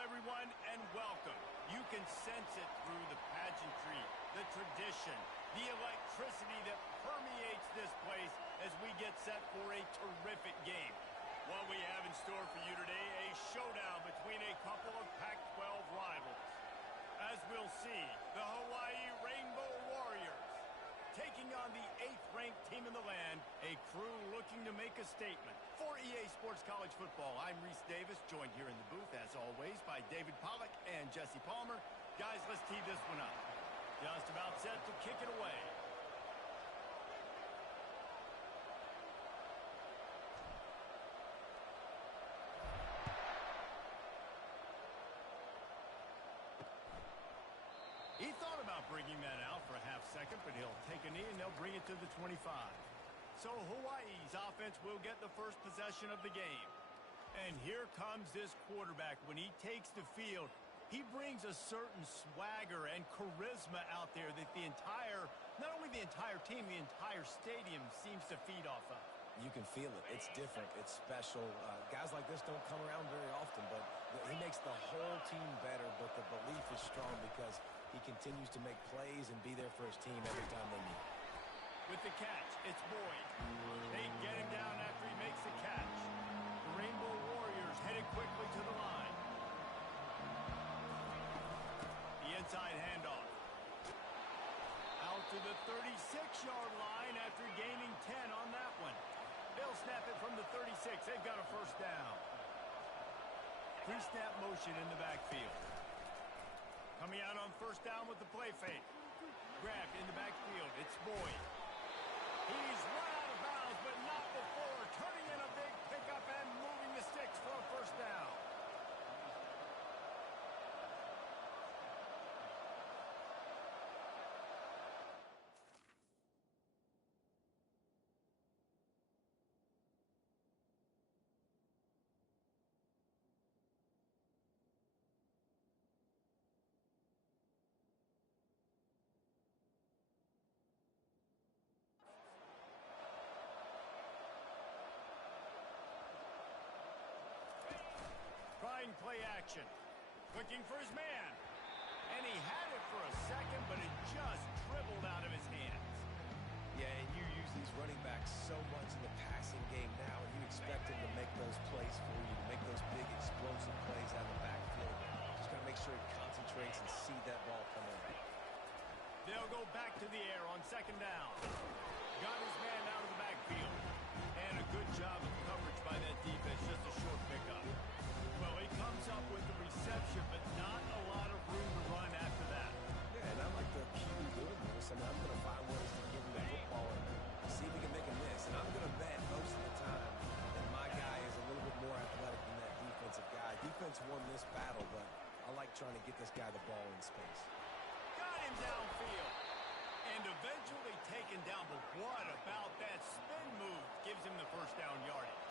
everyone, and welcome. You can sense it through the pageantry, the tradition, the electricity that permeates this place as we get set for a terrific game. What we have in store for you today, a showdown between a couple of Pac-12 rivals. As we'll see, the Hawaii Rainbow Warriors taking on the 8th-ranked team in the land, a crew looking to make a statement. For EA Sports College Football, I'm Reese Davis, joined here in the booth, as always, by David Pollack and Jesse Palmer. Guys, let's tee this one up. Just about set to kick it away. He thought about bringing that out for a half second, but he'll take a knee and they'll bring it to the 25. So Hawaii's offense will get the first possession of the game. And here comes this quarterback. When he takes the field, he brings a certain swagger and charisma out there that not only the entire team, the entire stadium seems to feed off of. You can feel it. It's different. It's special. Guys like this don't come around very often, but he makes the whole team better, but the belief is strong because he continues to make plays and be there for his team every time they need. With the catch, it's Boyd. They get him down after he makes the catch. The Rainbow Warriors headed quickly to the line. The inside handoff. Out to the 36-yard line after gaining 10 on that one. They'll snap it from the 36. They've got a first down. Pre-snap motion in the backfield. Coming out on first down with the play fake. Grabbed in the backfield. It's Boyd. He's run out of bounds, but not before. Turning in a big pickup and moving the sticks for a first down. Trying play action. Looking for his man. And he had it for a second, but it just dribbled out of his hands. Yeah, and you use these running backs so much in the passing game now, and you expect him to make those plays for you, to make those big explosive plays out of the backfield. Just got to make sure he concentrates and see that ball come in. They'll go back to the air on second down. Got his man out of the backfield. And a good job of coverage by that defense, just a short pickup. Well, he comes up with the reception, but not a lot of room to run after that. Yeah, and I like the QB doing this. I mean, I'm going to find ways to give him the football and see if he can make a miss. And I'm going to bet most of the time that my guy is a little bit more athletic than that defensive guy. Defense won this battle, but I like trying to get this guy the ball in space. Got him downfield. And eventually taken down, but what about that spin move gives him the first down yardage?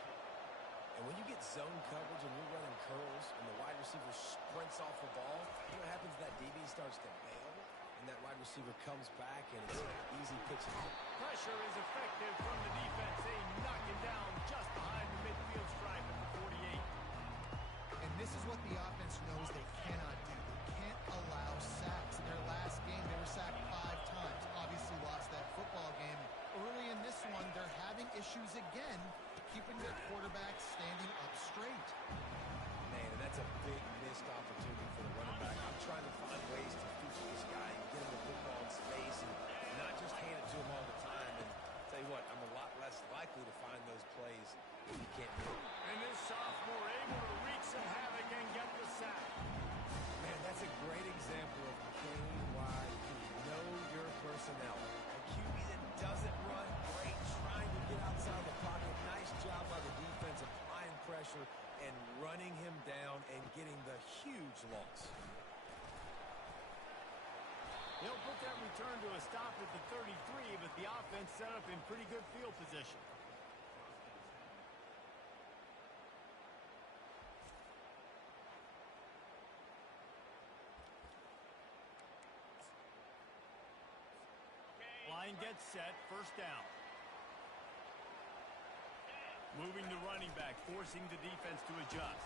And when you get zone coverage and you're running curls and the wide receiver sprints off the ball, you know what happens? That DB starts to bail, and that wide receiver comes back, and it's easy pitching. Pressure is effective from the defense. They knock him down just behind the midfield stripe at the 48. And this is what the offense knows they cannot do. They can't allow sacks. In their last game, they were sacked 5 times. Obviously lost that football game. Early in this one, they're having issues again, keeping their quarterback standing up straight. Man, and that's a big missed opportunity for the running back. I'm trying to find ways to feature this guy and get him the football in space and not just hand it to him all the time. And tell you what, I'm a lot less likely to find those plays if you can't do it. And this sophomore able to wreak some havoc and get the sack. Man, that's a great example of playing wide. You know your personnel. A QB that doesn't run great, trying to get outside the pocket. Nice job by the defense applying pressure and running him down and getting the huge loss. He'll put that return to a stop at the 33, but the offense set up in pretty good field position. Line gets set, first down. Moving the running back, forcing the defense to adjust.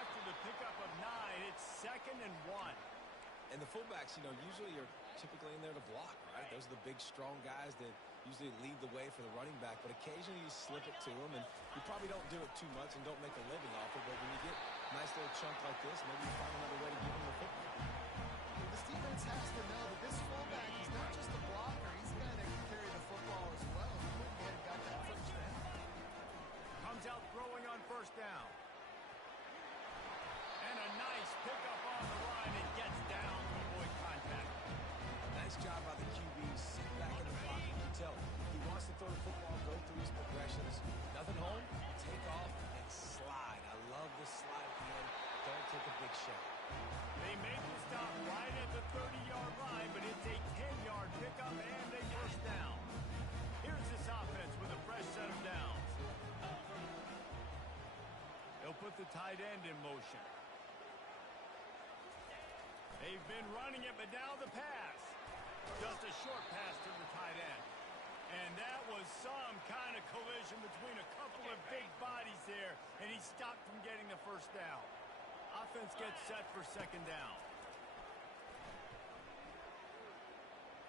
After the pickup of 9. It's 2nd and 1. And the fullbacks, usually are typically in there to block, right? Those are the big, strong guys that usually lead the way for the running back. But occasionally you slip it to them, and you probably don't do it too much and don't make a living off it. But when you get a nice little chunk like this, maybe you find another way to give them the football. This defense has to know that this fullback is not just a blocker. He's a guy that can carry the football as well. He went ahead and got that first down. Comes out throwing on first down. And a nice pickup on the line and gets down to avoid contact. Nice job by the QB. Sit back in the pocket. You can tell he wants to throw the football, go through his progressions. Nothing home, take off and slide. I love this slide at the end. Don't take a big shot. They make the stop right at the 30-yard line, but it's a 10-yard pickup and a first down. Here's this offense with a fresh set of downs. They'll put the tight end in motion. They've been running it, but now the pass. Just a short pass to the tight end. And that was some kind of collision between a couple of big bodies there, and he stopped from getting the first down. Offense gets set for 2nd down.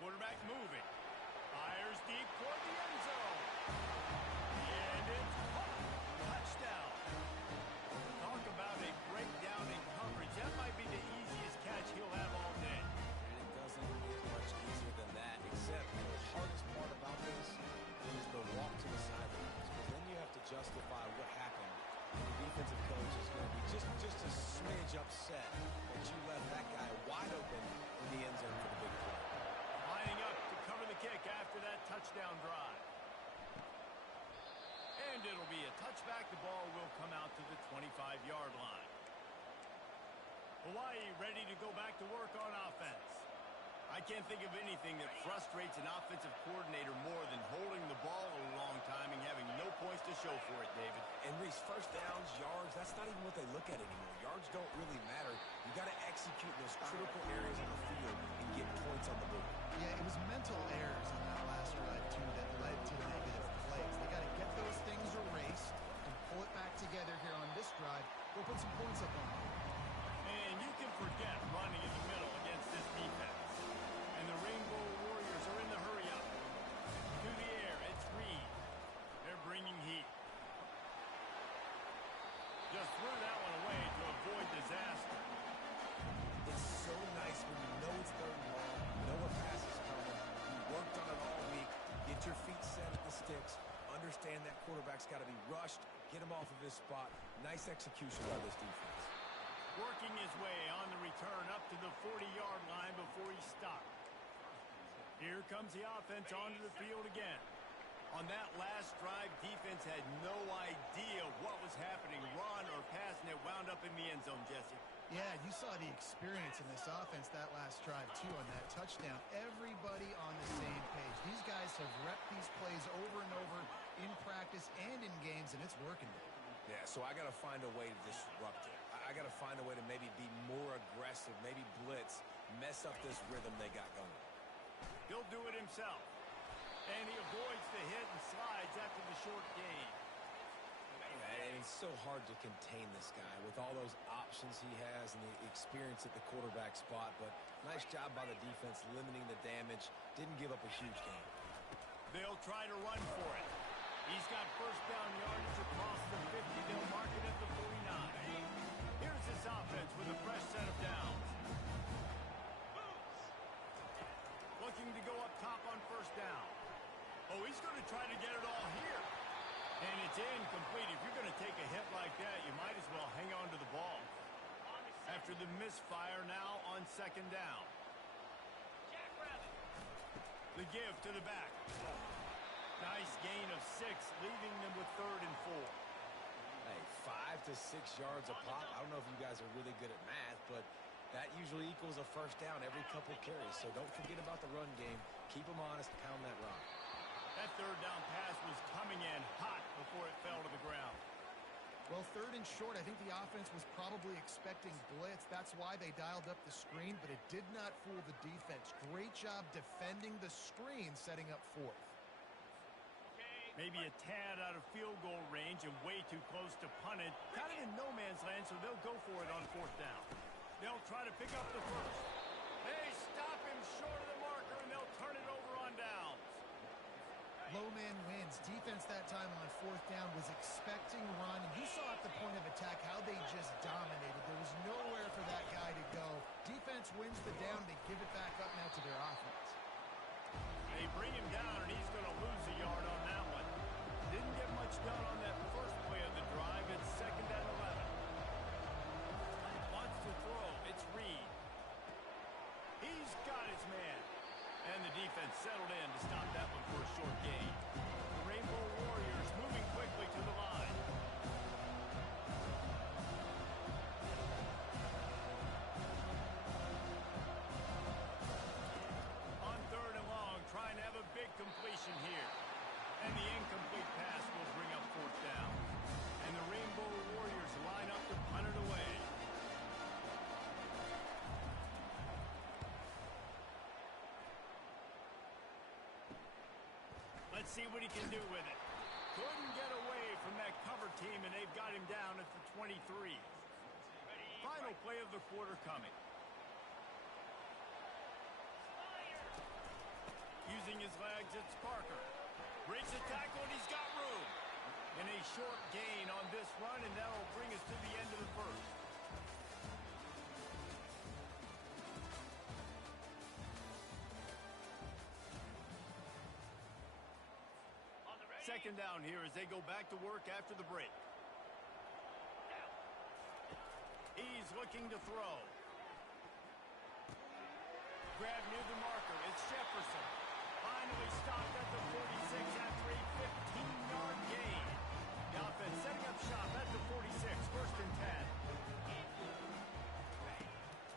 Quarterback moving. Fires deep toward the end zone. And it's caught. Touchdown. Talk about a breakdown in coverage. That might be the easiest catch he'll have all day. And it doesn't get much easier than that, except the hardest part about this is the walk to the sidelines. Because then you have to justify what happened. The defensive coach is going to be just a smidge upset that you left that guy wide open in the end zone for the big play. Lining up to cover the kick after that touchdown drive. And it'll be a touchback. The ball will come out to the 25-yard line. Hawaii ready to go back to work on offense. I can't think of anything that frustrates an offensive coordinator more than holding the ball a long time and having no points to show for it, David. And Reese, first downs, yards, that's not even what they look at anymore. Yards don't really matter. You got to execute those critical areas on the field and get points on the board. Yeah, it was mental errors on that last drive, too, that led to negative plays. They got to get those things erased and pull it back together here on this drive. Go put some points up on it. And you can forget running in the middle against this defense. And the Rainbow Warriors are in the hurry-up. To the air, it's Reed. They're bringing heat. Just threw that one away to avoid disaster. It's so nice when you know it's 3rd and long, you know a pass is coming, you worked on it all week, get your feet set at the sticks, understand that quarterback's got to be rushed, get him off of his spot. Nice execution by this defense. Working his way on the return up to the 40-yard line before he stopped. Here comes the offense onto the field again. On that last drive, defense had no idea what was happening. Run or pass, and it wound up in the end zone, Jesse. Yeah, you saw the experience in this offense that last drive, too, on that touchdown. Everybody on the same page. These guys have repped these plays over and over in practice and in games, and it's working. Yeah, so I got to find a way to disrupt it. I got to find a way to maybe be more aggressive, maybe blitz, mess up this rhythm they got going. He'll do it himself. And he avoids the hit and slides after the short gain. And it's so hard to contain this guy with all those options he has and the experience at the quarterback spot. But nice job by the defense limiting the damage. Didn't give up a huge gain. They'll try to run for it. He's got first down yardage across the 50. They'll mark it at the 49. Here's this offense with a fresh set of downs. Looking to go up top on first down. Oh, he's going to try to get it all here. And it's incomplete. If you're going to take a hit like that, you might as well hang on to the ball. After the misfire, now on 2nd down. The give to the back. Nice gain of 6, leaving them with 3rd and 4. Hey, 5 to 6 yards a pop. I don't know if you guys are really good at math, but that usually equals a first down every couple carries. So don't forget about the run game. Keep them honest, pound that rock. That 3rd down pass was coming in hot before it fell to the ground. Well, 3rd and short, I think the offense was probably expecting blitz. That's why they dialed up the screen, but it did not fool the defense. Great job defending the screen, setting up 4th. Okay, Maybe a tad out of field goal range and way too close to punt it. Kind of in no man's land, so they'll go for it on fourth down. They'll try to pick up the first. They stop him short of the marker, and they'll turn it over on downs. Low man wins. Defense that time on fourth down was expecting run, and you saw at the point of attack how they just dominated. There was nowhere for that guy to go. Defense wins the down. They give it back up now to their offense. They bring him down, and he's going to lose a yard on that one. Didn't get much done on that first play of the drive. It's 2nd and 11. Wants to throw. It's Reed. He's got his man. And the defense settled in to stop that one for a short gain. The Rainbow Warriors moving quickly to the line. On 3rd and long, trying to have a big completion here. And the incomplete pass will bring up 4th down. And the Rainbow Warriors line up to punt it away. Let's see what he can do with it. Couldn't get away from that cover team, and they've got him down at the 23. Final play of the quarter coming. Using his legs, it's Parker. Breaks the tackle, and he's got room. And a short gain on this run, and that'll bring us to the end of the first. Second down here as they go back to work after the break. He's looking to throw. Grab near the marker. It's Jefferson. Finally stopped at the 46 after a 15-yard gain. The offense setting up shop at the 46, 1st and 10.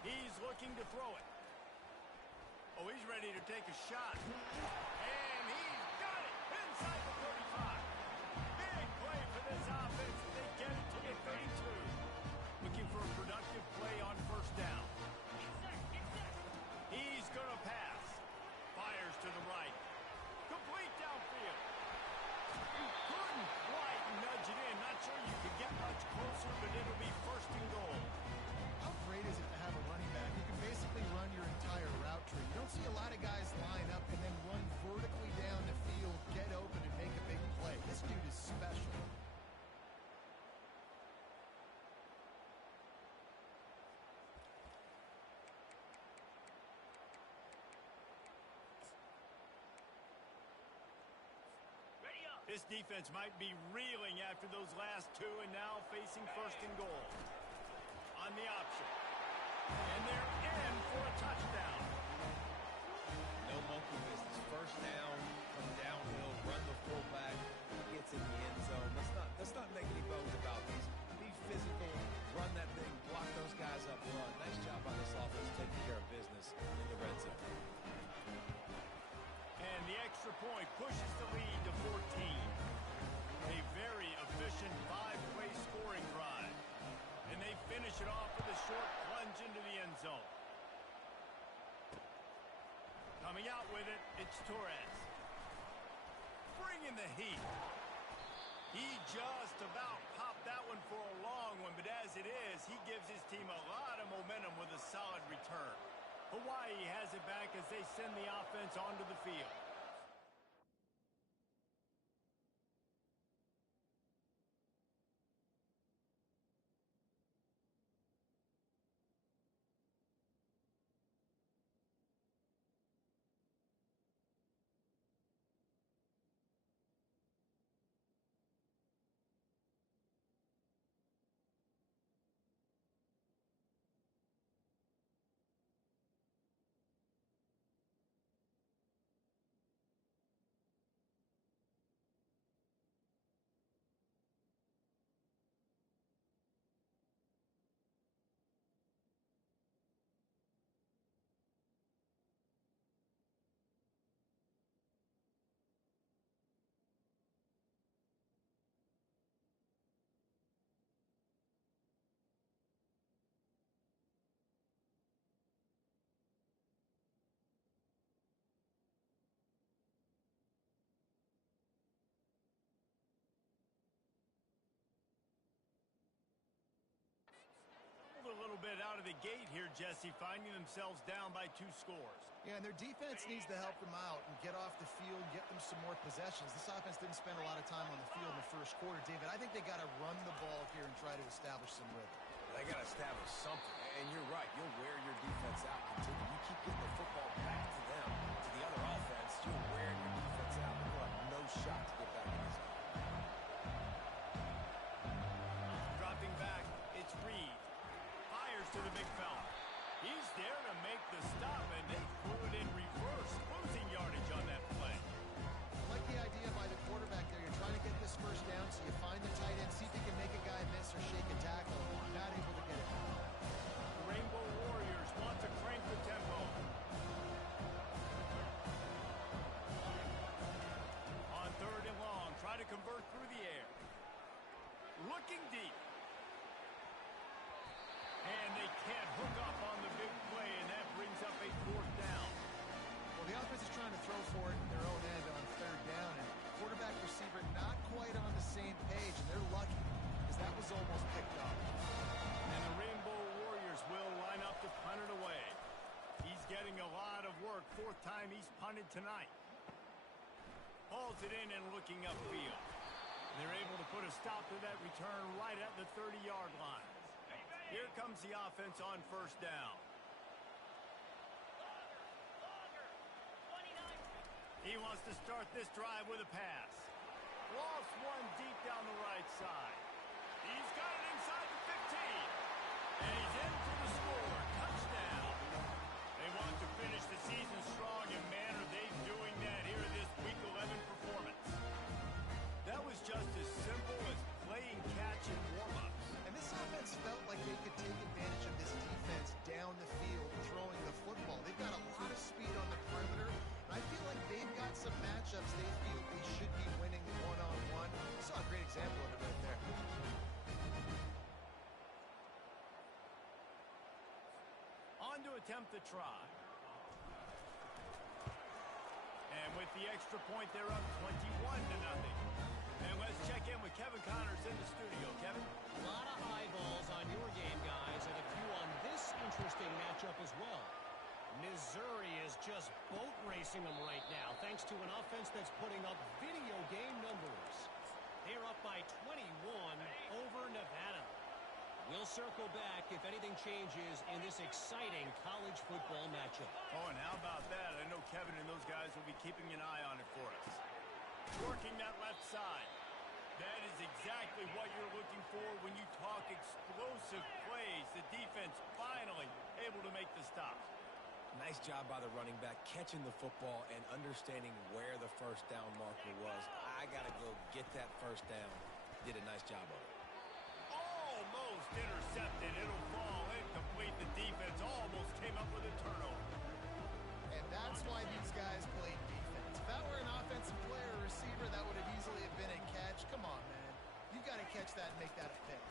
He's looking to throw it. Oh, he's ready to take a shot. And he's got it inside the 35. Big play for this offense. They get it to the 32. Looking for a productive play on 1st down. He's going to pass. Fires to the right. Complete downfield. Couldn't quite nudge it in. Not sure you could get much closer, but it'll be 1st and goal. How great is it to have a running back who can basically run your entire route tree? You don't see a lot of guys line up and then run vertically down the field, get open, and make a big play. This dude is special. This defense might be reeling after those last two and now facing 1st and goal. On the option. And they're in for a touchdown. No monkey business. 1st down, come downhill, run the fullback, gets in the end zone. Let's not make any bones about this. Be physical, run that thing, block those guys up, run. Nice job by this offense taking care of business in the red zone. And the extra point pushes the lead to 14. A very efficient 5-play scoring drive. And they finish it off with a short plunge into the end zone. Coming out with it, it's Torres. Bringing the heat. He just about popped that one for a long one, but as it is, he gives his team a lot of momentum with a solid return. Hawaii has it back as they send the offense onto the field. bit out of the gate here, Jesse, finding themselves down by 2 scores. Yeah, and their defense needs to help them out and get off the field, get them some more possessions. This offense didn't spend a lot of time on the field in the first quarter, David. I think they got to run the ball here and try to establish some rhythm. They got to establish something. And you're right. You'll wear your defense out. Continue. You keep getting the football back to them, to the other offense. You'll wear your defense out. You'll have no shot to get back in this game. Dropping back, it's Reed. Fires to the big fella. He's there to make the stop, and they threw it in reverse, losing yardage on that play. I like the idea by the quarterback there. You're trying to get this first down, so you find the tight end, see if you can make a guy miss or shake a tackle. Not able to get it. The Rainbow Warriors want to crank the tempo. On 3rd and long, try to convert through the air. Looking deep. And they can't hook up on the big play, and that brings up a 4th down. Well, the offense is trying to throw for it in their own end on 3rd down, and quarterback receiver not quite on the same page, and they're lucky because that was almost picked up. And the Rainbow Warriors will line up to punt it away. He's getting a lot of work. 4th time he's punted tonight. Hauls it in and looking upfield. They're able to put a stop to that return right at the 30-yard line. Here comes the offense on 1st down. He wants to start this drive with a pass. Lost one deep down the right side. He's got it inside the 15. And he's in for the score. Touchdown. They want to finish the season strong, and man, are they doing that here in this Week 11 performance. That was just as simple as playing catch and warm-ups. And this offense felt like they could take advantage of this defense down the field throwing the football. They've got a lot of speed on the perimeter. And I feel like they've got some matchups they feel they should be winning one-on-one. You saw a great example of it right there. On to attempt the try. And with the extra point, they're up 21-0. And let's check in with Kevin Connors in the studio. Kevin? A lot of eyeballs on your game, guys, and a few on this interesting matchup as well. Missouri is just boat racing them right now, thanks to an offense that's putting up video game numbers. They're up by 21 over Nevada. We'll circle back if anything changes in this exciting college football matchup. Oh, and how about that? I know Kevin and those guys will be keeping an eye on it for us. Working that left side. That is exactly what you're looking for when you talk explosive plays. The defense finally able to make the stop. Nice job by the running back, catching the football and understanding where the 1st down marker was. I got to go get that 1st down. Did a nice job of it. Almost intercepted. It'll fall incomplete. The defense almost came up with a turnover. And that's why these guys play defense. If that were an offensive player or receiver, that would have easily have been a catch. Come on, man. You got to catch that and make that a pick.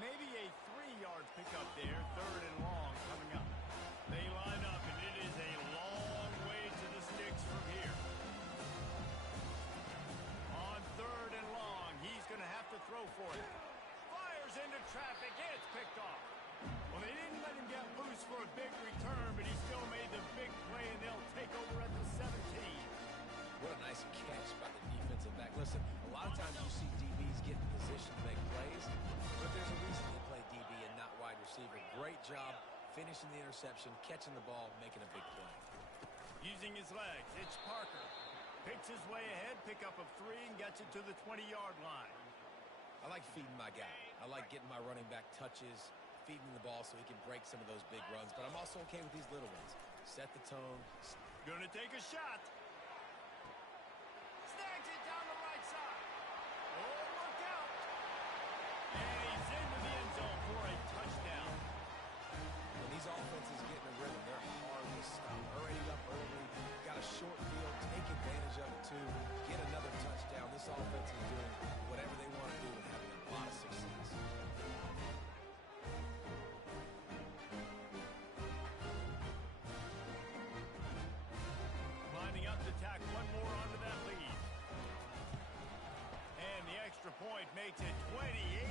Maybe a 3-yard pickup there. 3rd and long coming up. They line up, and it is a long way to the sticks from here. On 3rd and long, he's going to have to throw for it. Fires into traffic, and it's picked off. Well, they didn't let him get loose for a big return, but he still made the big play, and they'll take over at the 17. What a nice catch by the defensive back. Listen, a lot of times you see DBs get in position to make plays, but there's a reason they play DB and not wide receiver. Great job finishing the interception, catching the ball, making a big play. Using his legs, it's Parker. Picks his way ahead, pick up of 3, and gets it to the 20-yard line. I like feeding my guy. I like getting my running back touches, feeding the ball so he can break some of those big runs, but I'm also okay with these little ones. Set the tone. Gonna take a shot. Snags it down the right side. Oh, look out. And he's into the end zone for a touchdown. When these offenses get in a rhythm, they're hard to stop. Hurrying up early, got a short field, take advantage of it too, get another touchdown. This offense is doing whatever they want to do and having a lot of success. Lining up to tack one more onto that lead. And the extra point makes it 28-0.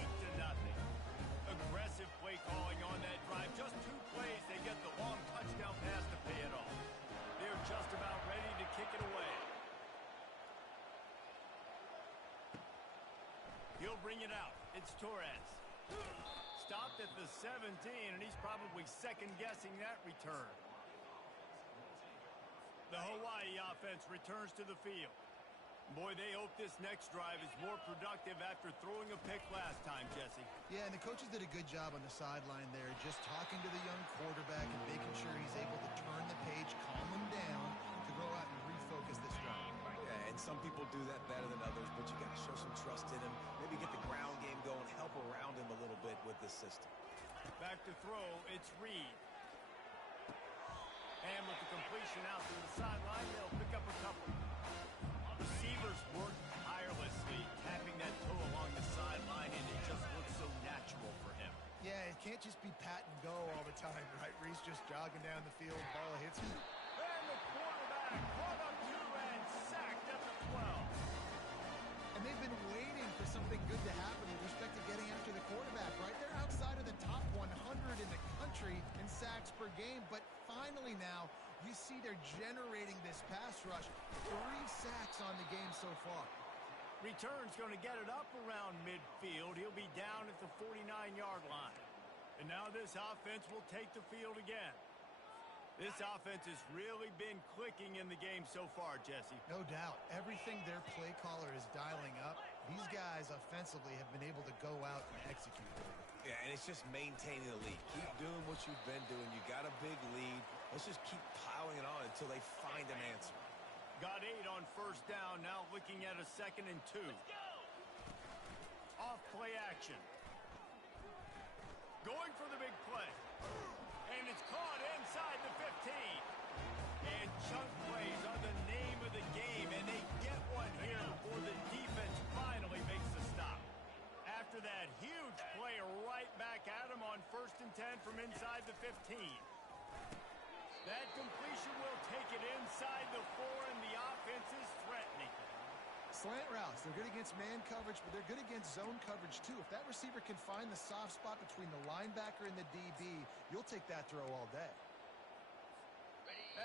A Aggressive play calling on that drive. Just 2 plays, they get the long touchdown pass to pay it off. They're just about ready to kick it away. He'll bring it out. It's Torres. Stopped at the 17, and he's probably second-guessing that return. The Hawaii offense returns to the field. Boy, they hope this next drive is more productive after throwing a pick last time, Jesse. Yeah, and the coaches did a good job on the sideline there, just talking to the young quarterback and making sure he's able to turn the page, calm him down, to go out and refocus this drive. Yeah, and some people do that better than others, but you got to show some trust in him. Maybe get the ground game going, help around him a little bit with this system. Back to throw, it's Reed. And with the completion out to the sideline, they'll pick up a couple. Receivers work tirelessly, tapping that toe along the sideline, and it just looks so natural for him. Yeah, it can't just be pat and go all the time, right? Reese just jogging down the field, ball hits him. And the quarterback brought up 2 and sacked at the 12. And they've been waiting for something good to happen with respect to getting after the quarterback, right? They're outside of the top 100 in the country in sacks per game, but finally now you see they're generating this pass rush. 3 sacks on the game so far. Return's going to get it up around midfield. He'll be down at the 49-yard line. And now this offense will take the field again. This offense has really been clicking in the game so far, Jesse. No doubt. Everything their play caller is dialing up, these guys offensively have been able to go out and execute. Yeah, and it's just maintaining the lead. Keep doing what you've been doing. You got a big lead. Let's just keep piling it on until they find an answer. Got 8 on first down, now looking at a 2nd and 2. Off play action. Going for the big play. And it's caught inside the 15. And chunk plays are the name of the game, and they get one here before the defense finally makes the stop. After that huge play right back at him on 1st and 10 from inside the 15. That completion will take it inside the 4, and the offense is threatening. Slant routes, they're good against man coverage, but they're good against zone coverage too. If that receiver can find the soft spot between the linebacker and the DB, you'll take that throw all day.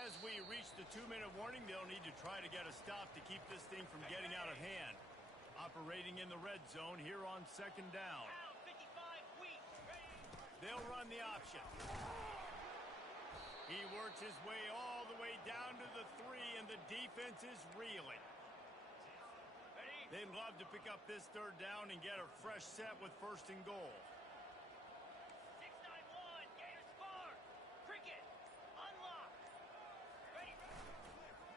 As we reach the 2-minute warning, they'll need to try to get a stop to keep this thing from getting out of hand. Operating in the red zone here on 2nd down. They'll run the option. He works his way all the way down to the 3, and the defense is reeling. They'd love to pick up this 3rd down and get a fresh set with 1st and goal. 6-9-1, Gators score. Cricket, unlock. Ready.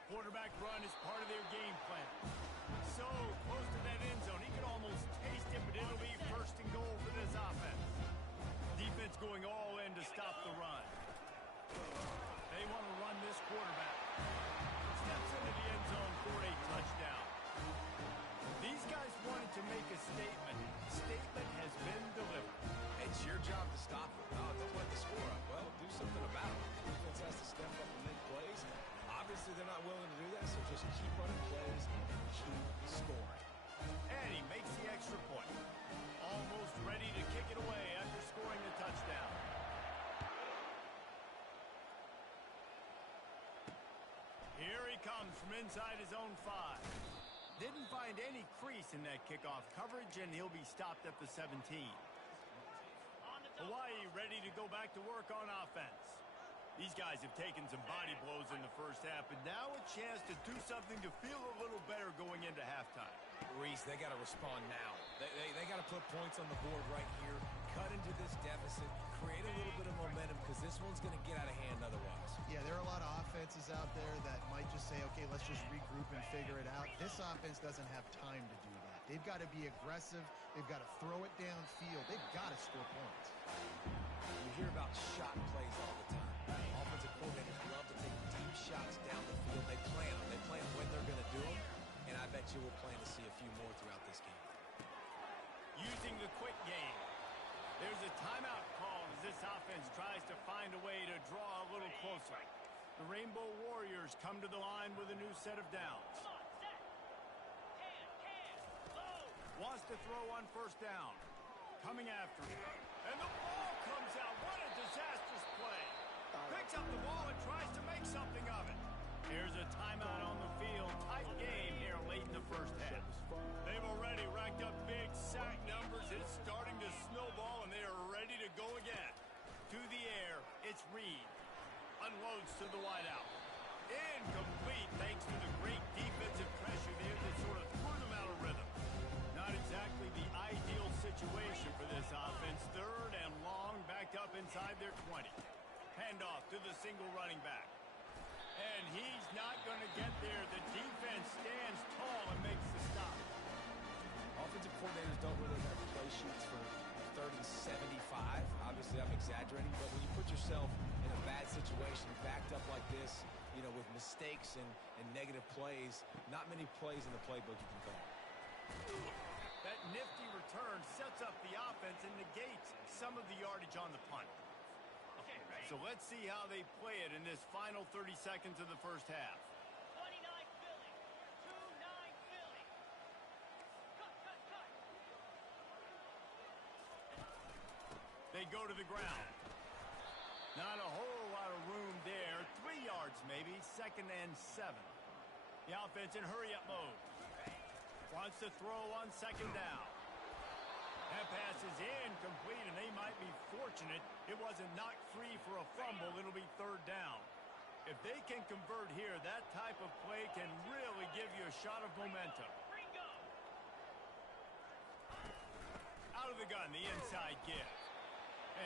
Quarterback run is part of their game plan. So close to that end zone, he could almost taste it, but it'll be 1st and goal for this offense. Defense going all in to stop the run. They want to run this quarterback. Steps into the end zone for a touchdown. These guys wanted to make a statement. Statement has been delivered. It's your job to stop it. No, don't let the score up. Well, do something about it. The defense has to step up and make plays. Obviously, they're not willing to do that, so just keep running plays and keep scoring. And he makes the extra point. Almost ready to kick it away after scoring the touchdown. Here he comes from inside his own 5. Didn't find any crease in that kickoff coverage, and he'll be stopped at the 17. Hawaii ready to go back to work on offense. These guys have taken some body blows in the first half, but now a chance to do something to feel a little better going into halftime. Reese, they got to respond now. They got to put points on the board right here, cut into this deficit, create a little bit of momentum, because this one's going to get out of hand otherwise. Yeah, there are a lot of offenses out there that might just say, okay, let's just regroup and figure it out. This offense doesn't have time to do that. They've got to be aggressive. They've got to throw it downfield. They've got to score points. You hear about shot plays all the time. Offensive coordinators love to take deep shots down the field. They plan them. They plan when they're going to do them, and I bet you we'll plan to see a few more throughout this game. Using the quick game. There's a timeout call as this offense tries to find a way to draw a little closer. The Rainbow Warriors come to the line with a new set of downs. Come on, set. Can, low. Wants to throw on 1st down. Coming after him. And the ball comes out. What a disastrous play. Picks up the ball and tries to make something of it. Here's a timeout on the field. Tight game here late in the first half. They've already racked up big sack numbers. It's starting to snowball, and they are ready to go again. To the air, it's Reed. Unloads to the wideout. Incomplete thanks to the great defensive pressure there that sort of threw them out of rhythm. Not exactly the ideal situation for this offense. Third and long, backed up inside their 20. Handoff to the single running back. And he's not going to get there. The defense stands tall and makes the stop. Offensive coordinators don't really have play sheets for 3rd and 75. Obviously, I'm exaggerating, but when you put yourself in a bad situation, backed up like this, you know, with mistakes and negative plays, not many plays in the playbook you can call. That nifty return sets up the offense and negates some of the yardage on the punt. Okay, ready? So let's see how they play it in this final 30 seconds of the first half. 29 Philly. 2-9 Philly. Cut. They go to the ground. Not a whole lot of room there. 3 yards maybe. 2nd and 7. The offense in hurry-up mode. Wants to throw on 2nd down. That pass is incomplete, and they might be fortunate it wasn't knocked free for a fumble. It'll be 3rd down. If they can convert here, that type of play can really give you a shot of momentum. Ringo. Out of the gun, the inside give.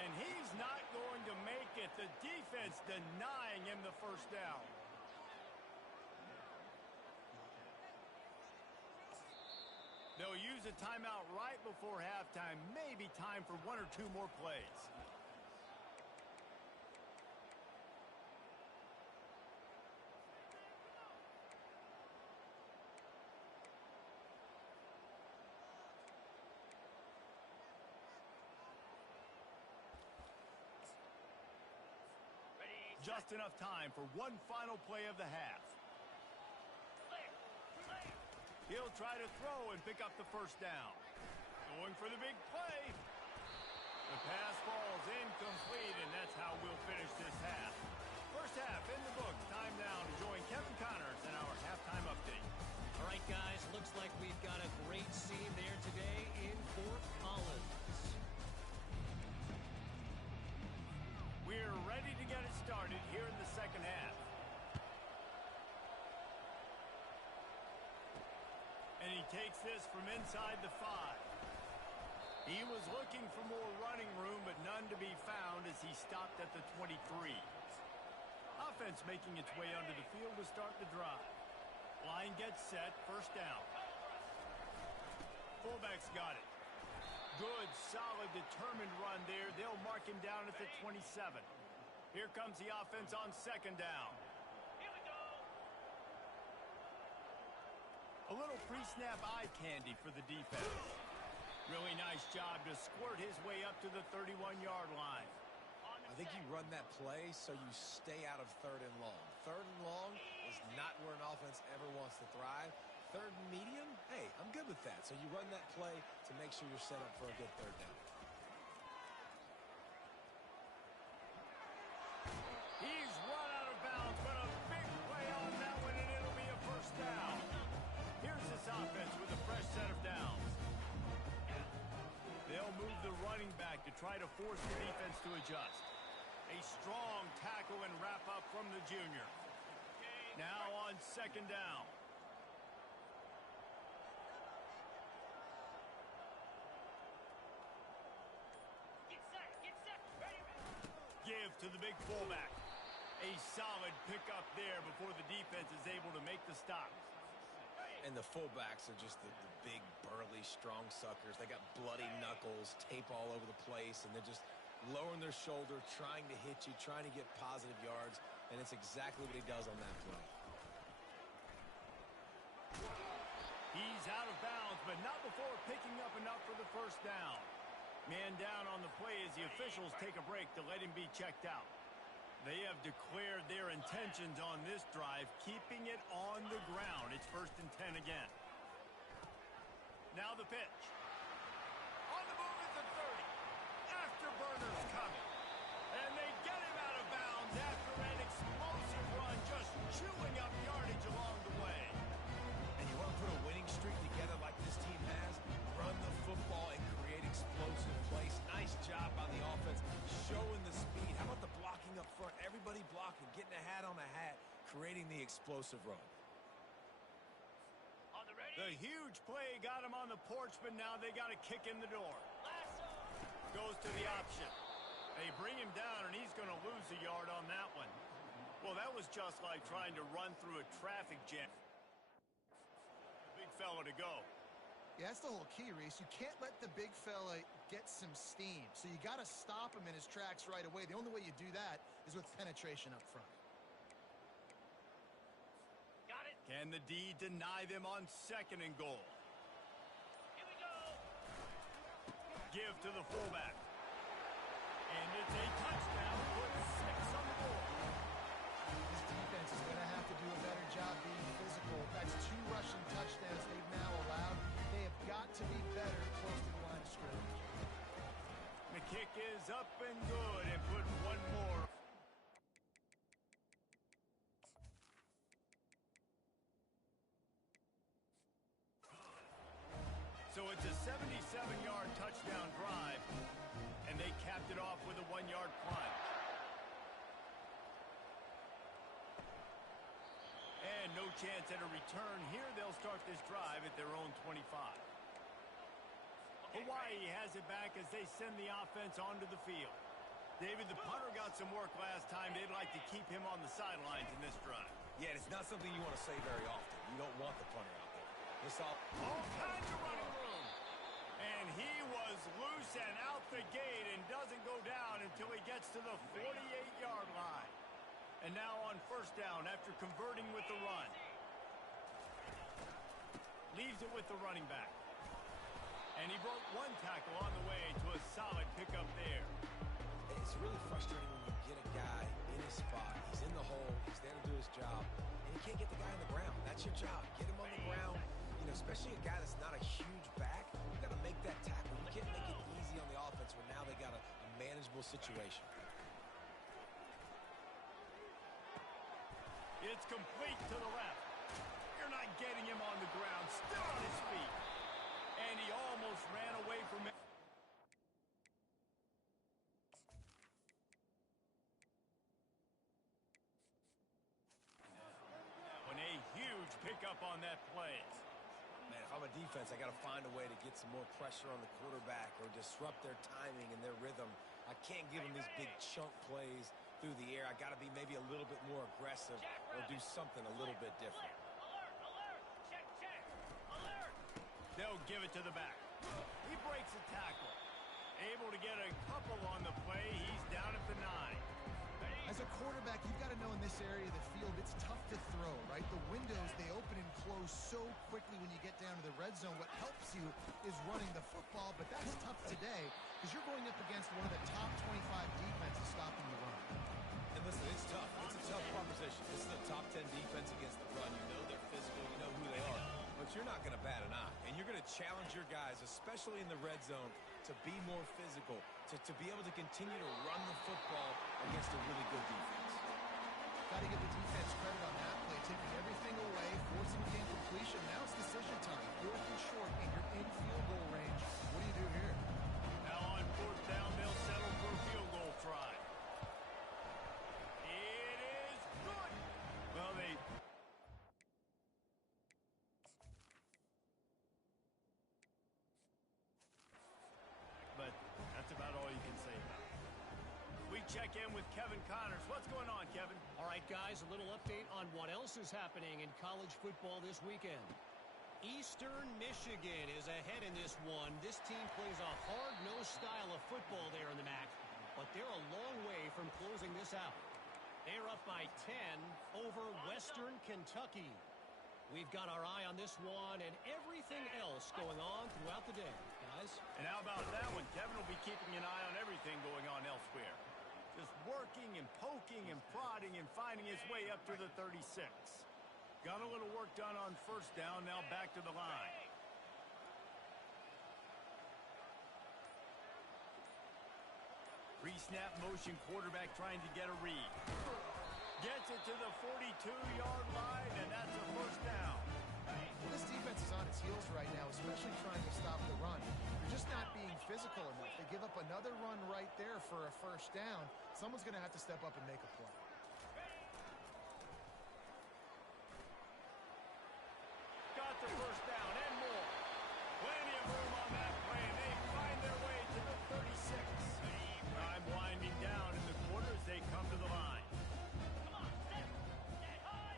And he's not going to make it. The defense denying him the 1st down. They'll use a timeout right before halftime. Maybe time for 1 or 2 more plays. Ready? Just enough time for one final play of the half. Clear. He'll try to throw and pick up the 1st down. Going for the big play. The pass falls incomplete, and that's how we'll finish this half. First half in the books. Time now to join Kevin Connors in our halftime update. All right, guys, looks like we've got a great scene there today in Fort Collins. We're ready to get it started here in the 2nd half. And he takes this from inside the 5. He was looking for more running room, but none to be found as he stopped at the 23. Offense making its way onto the field to start the drive. Line gets set, 1st down. Fullback's got it. Good, solid, determined run there. They'll mark him down at the 27. Here comes the offense on 2nd down. Here we go. A little pre-snap eye candy for the defense. Really nice job to squirt his way up to the 31-yard line. I think you run that play so you stay out of 3rd and long. 3rd and long is not where an offense ever wants to thrive. 3rd and medium, hey, I'm good with that. So you run that play to make sure you're set up for a good 3rd down. He's run out of bounds, but a big play on that one, and it'll be a 1st down. Here's this offense with a fresh set of downs. They'll move the running back to try to force the defense to adjust. A strong tackle and wrap up from the junior. Now on 2nd down. Get set. Ready. Give to the big fullback. A solid pickup there before the defense is able to make the stop. And the fullbacks are just the big, burly, strong suckers. They got bloody knuckles, tape all over the place, and they're just lowering their shoulder, trying to hit you, trying to get positive yards, and it's exactly what he does on that play. He's out of bounds, but not before picking up enough for the 1st down. Man down on the play as the officials take a break to let him be checked out. They have declared their intentions on this drive, keeping it on the ground. It's 1st and 10 again. Now the pitch. On the move is the 30. After afterburners coming. And they get him out of bounds after an explosive run, just chewing up yardage along the way. And you want to put a winning streak together like this team has? Run the football and create explosive plays. Nice job by the offense, showing the speed. How about the blocking up front? Everybody blocking, getting a hat on a hat, creating the explosive run. On the ready. The huge play got him on the porch, but now they got to kick in the door. Lasso. Goes to the option. They bring him down, and he's going to lose a yard on that one. Well, that was just like trying to run through a traffic jam. Big fella to go. Yeah, that's the whole key, Reese. You can't let the big fella get some steam. So you got to stop him in his tracks right away. The only way you do that is with penetration up front. Got it. Can the D deny them on 2nd and goal? Here we go. Give to the fullback. And it's a touchdown. Put 6 on the board. This defense is going to have to do a better job being physical. That's 2 rushing touchdowns they've now allowed. They have got to be better close to the line of scrimmage. The kick is up and good, and put 1 more. So it's a 77-yard touchdown drive, and they capped it off with a 1-yard plunge. And no chance at a return here. They'll start this drive at their own 25. Hawaii has it back as they send the offense onto the field. David, the punter got some work last time. They'd like to keep him on the sidelines in this drive. Yeah, it's not something you want to say very often. You don't want the punter out there. This all kinds of running room. And he was loose and out the gate and doesn't go down until he gets to the 48-yard line. And now on 1st down after converting with the run. Leaves it with the running back. And he broke 1 tackle on the way to a solid pickup there. It's really frustrating when you get a guy in his spot. He's in the hole. He's there to do his job. And you can't get the guy on the ground. That's your job. Get him on the ground. You know, especially a guy that's not a huge back. You got to make that tackle. You can't make it easy on the offense when now they got a manageable situation. It's complete to the left. You're not getting him on the ground. Still on his feet. And he almost ran away from it. And a huge pickup on that play. Man, if I'm a defense, I got to find a way to get some more pressure on the quarterback or disrupt their timing and their rhythm. I can't give them these big chunk plays through the air. I got to be maybe a little bit more aggressive or do something a little bit different. Alert, alert. Check, check. Alert. They'll give it to the back. He breaks a tackle. Able to get a couple on the play. He's down at the 9. As a quarterback, you've got to know in this area of the field, it's tough to throw, right? The windows, they open and close so quickly when you get down to the red zone. What helps you is running the football, but that's tough today because you're going up against one of the top 25 defenses stopping the run. And listen, it's tough. It's a tough proposition. This is a top 10 defense against the run. You know they're physical. You know who they are. But you're not going to bat an eye. And you're going to challenge your guys, especially in the red zone, to be more physical, to be able to continue to run the football against a really good defense. Got to give the defense credit on that play, taking everything away, forcing the incompletion. Now it's decision time. 4th and short, and you're in field goal range. What do you do here? Now on 4th down, they'll settle for a field goal try. It is good. Well, but that's about all you can say about it. We check in with Kevin Connors. What's going on, Kevin? All right, guys, a little update on what else is happening in college football this weekend. Eastern Michigan is ahead in this one. This team plays a hard-nosed style of football there in the MAC, but they're a long way from closing this out. They're up by 10 over Western Kentucky. We've got our eye on this one and everything else going on throughout the day, guys. And how about that one? Kevin will be keeping an eye on everything going on elsewhere. Just working and poking and prodding and finding his way up to the 36. Got a little work done on 1st down, now back to the line. pre-snap motion quarterback trying to get a read. Gets it to the 42-yard line, and that's a first down. Well, this defense is on its heels right now, especially trying to stop the run. They're just not being physical enough. They give up another run right there for a first down. Someone's going to have to step up and make a play. Got the first down and more. Plenty of room on that play, and they find their way to the 36. Time winding down in the quarter as they come to the line. Come on, set high.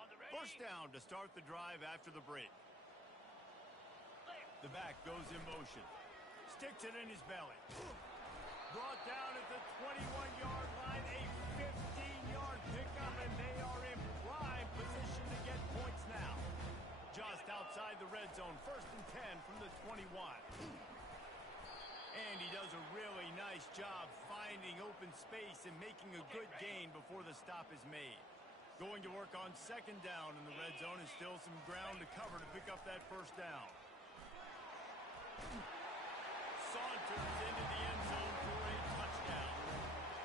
On the ready. First down to start the drive after the break. Clear. The back goes in motion. Sticks it in his belly. Brought down at the 21-yard line. A 15-yard pickup, and they are in prime position to get points now. Just outside the red zone. First and 10 from the 21. And he does a really nice job finding open space and making a good gain before the stop is made. Going to work on second down in the red zone, and still some ground to cover to pick up that first down. Saunters into the end zone for a touchdown.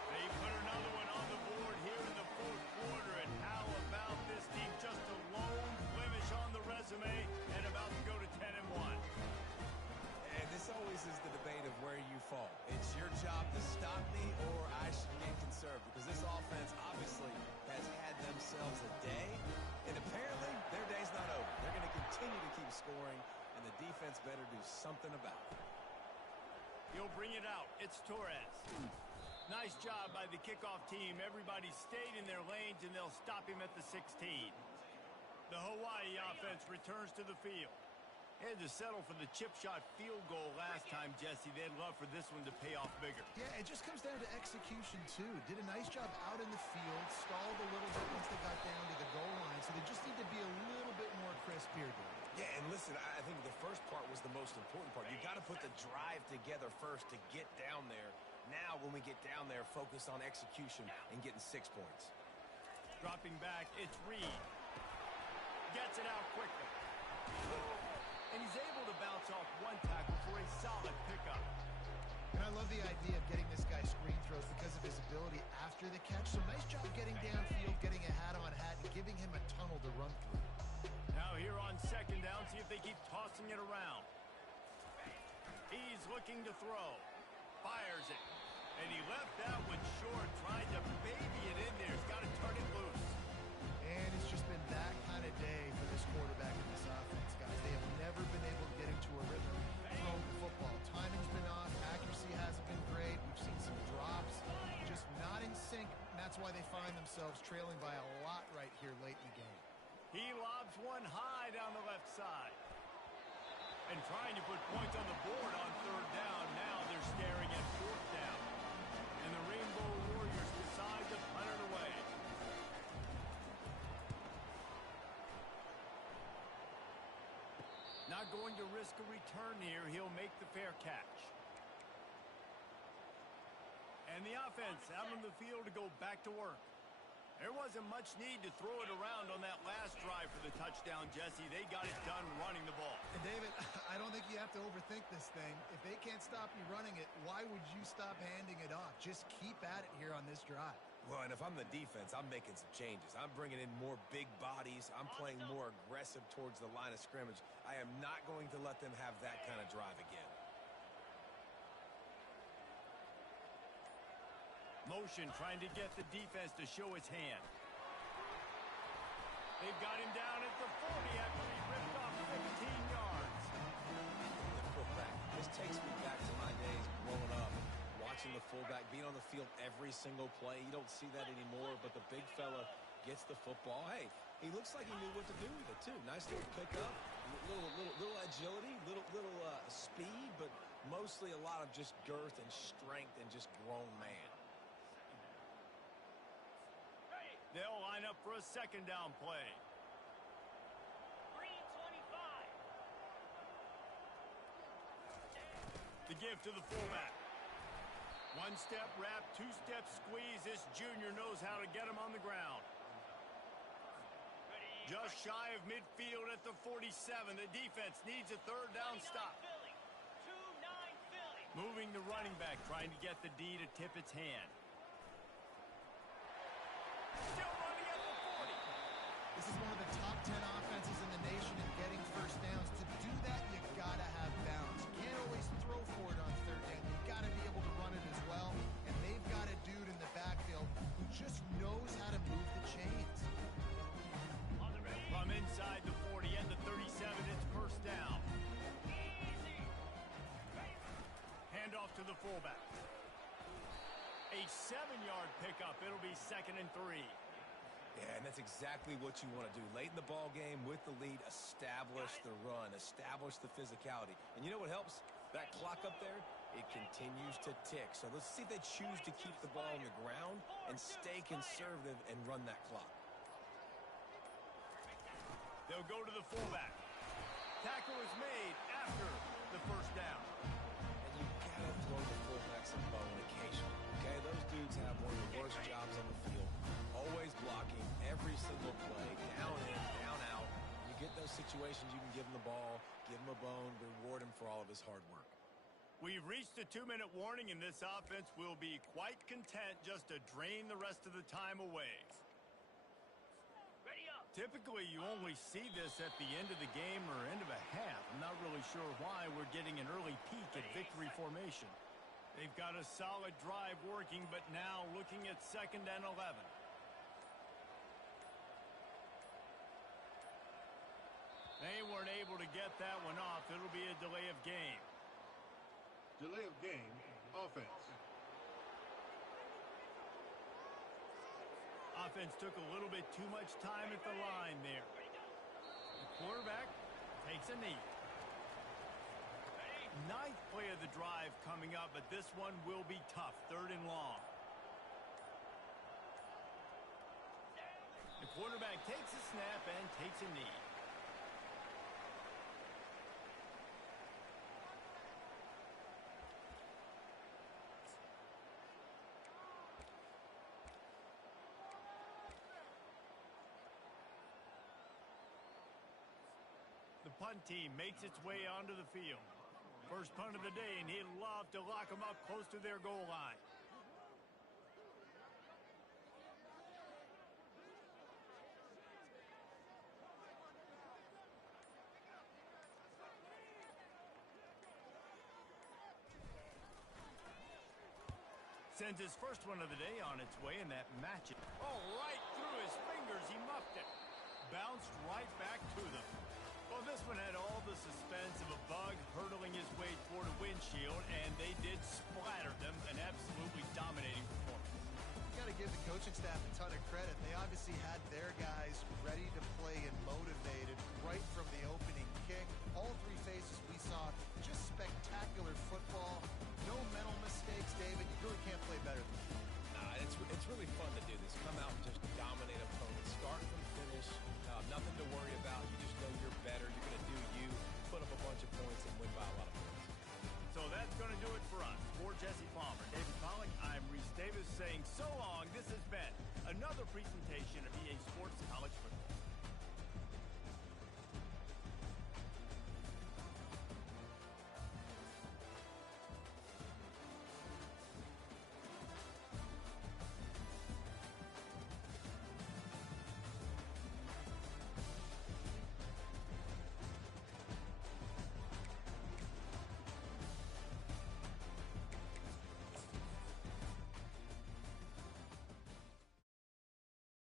They put another one on the board here in the fourth quarter, and how about this team? Just a lone blemish on the resume and about to go to 10-1. And this always is the debate of where you fall. It's your job to stop me, or I should get conservative, because this offense obviously has had themselves a day, and apparently their day's not over. They're going to continue to keep scoring, and the defense better do something about it. He'll bring it out. It's Torres. Nice job by the kickoff team. Everybody stayed in their lanes, and they'll stop him at the 16. The Hawaii offense returns to the field. Had to settle for the chip shot field goal last time, Jesse. They'd love for this one to pay off bigger. Yeah, it just comes down to execution, too. Did a nice job out in the field, stalled a little bit once they got down to the goal line, so they just need to be a little bit more crisp here, dude. Yeah, and listen, I think the first part was the most important part. You got to put the drive together first to get down there. Now, when we get down there, focus on execution and getting 6 points. Dropping back, it's Reed. Gets it out quickly. And he's able to bounce off one tackle for a solid pickup. And I love the idea of getting this guy screen throws because of his ability after the catch. So nice job getting downfield, getting a hat-on-hat, and giving him a tunnel to run through. Now here on second down, see if they keep tossing it around. He's looking to throw. Fires it. And he left that one short, tried to baby it in there. He's got to turn it loose. And it's just been that kind of day for this quarterback in this offense, guys. They have never been able to get into a rhythm throwing the football. Timing's been off. Accuracy hasn't been great. We've seen some drops. Just not in sync, and that's why they find themselves trailing by a lot right here late in the game. He lobs one high down the left side. And trying to put points on the board on third down. Now they're staring at fourth down. And the Rainbow Warriors decide to punt it away. Not going to risk a return here. He'll make the fair catch. And the offense out on the field to go back to work. There wasn't much need to throw it around on that last drive for the touchdown, Jesse. They got it done running the ball. And David, I don't think you have to overthink this thing. If they can't stop you running it, why would you stop handing it off? Just keep at it here on this drive. Well, and if I'm the defense, I'm making some changes. I'm bringing in more big bodies. I'm playing more aggressive towards the line of scrimmage. I am not going to let them have that kind of drive again. Motion trying to get the defense to show his hand. They've got him down at the 40 after he ripped off 15 yards. The fullback. This takes me back to my days growing up, watching the fullback being on the field every single play. You don't see that anymore, but the big fella gets the football. Hey, he looks like he knew what to do with it, too. Nice little pickup, little agility, little speed, but mostly a lot of just girth and strength and just grown man. They'll line up for a second down play. The give to the fullback. One-step wrap, two-step squeeze. This junior knows how to get him on the ground. Just shy of midfield at the 47. The defense needs a third down stop. 2-9 Philly. Moving the running back, trying to get the D to tip its hand. Still running at the 40. This is one of the top 10 offenses in the nation in getting first downs. To do that, you gotta have balance. You can't always throw for it on third down. You gotta be able to run it as well. And they've got a dude in the backfield who just knows how to move the chains. From inside the 40 and the 37, it's first down. Handoff to the fullback. A 7-yard pickup. It'll be 2nd and 3. Yeah, and that's exactly what you want to do. Late in the ball game with the lead, establish the run, establish the physicality. And you know what helps? That clock up there, it continues to tick. So let's see if they choose to keep the ball on the ground and stay conservative and run that clock. They'll go to the fullback. Tackle is made after the first down. And you gotta throw the fullbacks a bone occasionally. Okay, those dudes have one of the worst jobs on the field. Always blocking every single play, down in, down out. When you get those situations, you can give him the ball, give him a bone, reward him for all of his hard work. We've reached the 2-minute warning, and this offense will be quite content just to drain the rest of the time away. Ready up. Typically, you only see this at the end of the game or end of a half. I'm not really sure why we're getting an early peek at victory formation. They've got a solid drive working, but now looking at 2nd and 11. They weren't able to get that one off. It'll be a delay of game. Delay of game, offense. Offense took a little bit too much time at the line there. The quarterback takes a knee. 9th play of the drive coming up, but this one will be tough. 3rd and long. The quarterback takes a snap and takes a knee. The punt team makes its way onto the field. First punt of the day, and he'd love to lock them up close to their goal line. Sends his first one of the day on its way, and that matches. Oh, right through his fingers, he muffed it. Bounced right back to them. Well, this one had all the suspense of a bug hurtling his way toward a windshield, and they did splatter them. An absolutely dominating performance. You got to give the coaching staff a ton of credit. They obviously had their guys ready to play and motivated right from the opening kick. All 3 phases we saw, just spectacular football. No mental mistakes, David. You really can't play better than that. Nah, it's really fun to do this. Come out and just dominate opponents. Start from finish. Nothing to worry about. You just know you're better. You're going to do you. Put up a bunch of points and win by a lot of points. So that's going to do it for us. For Jesse Palmer, David Pollack, I'm Reese Davis saying so long. This has been another presentation of EA Sports College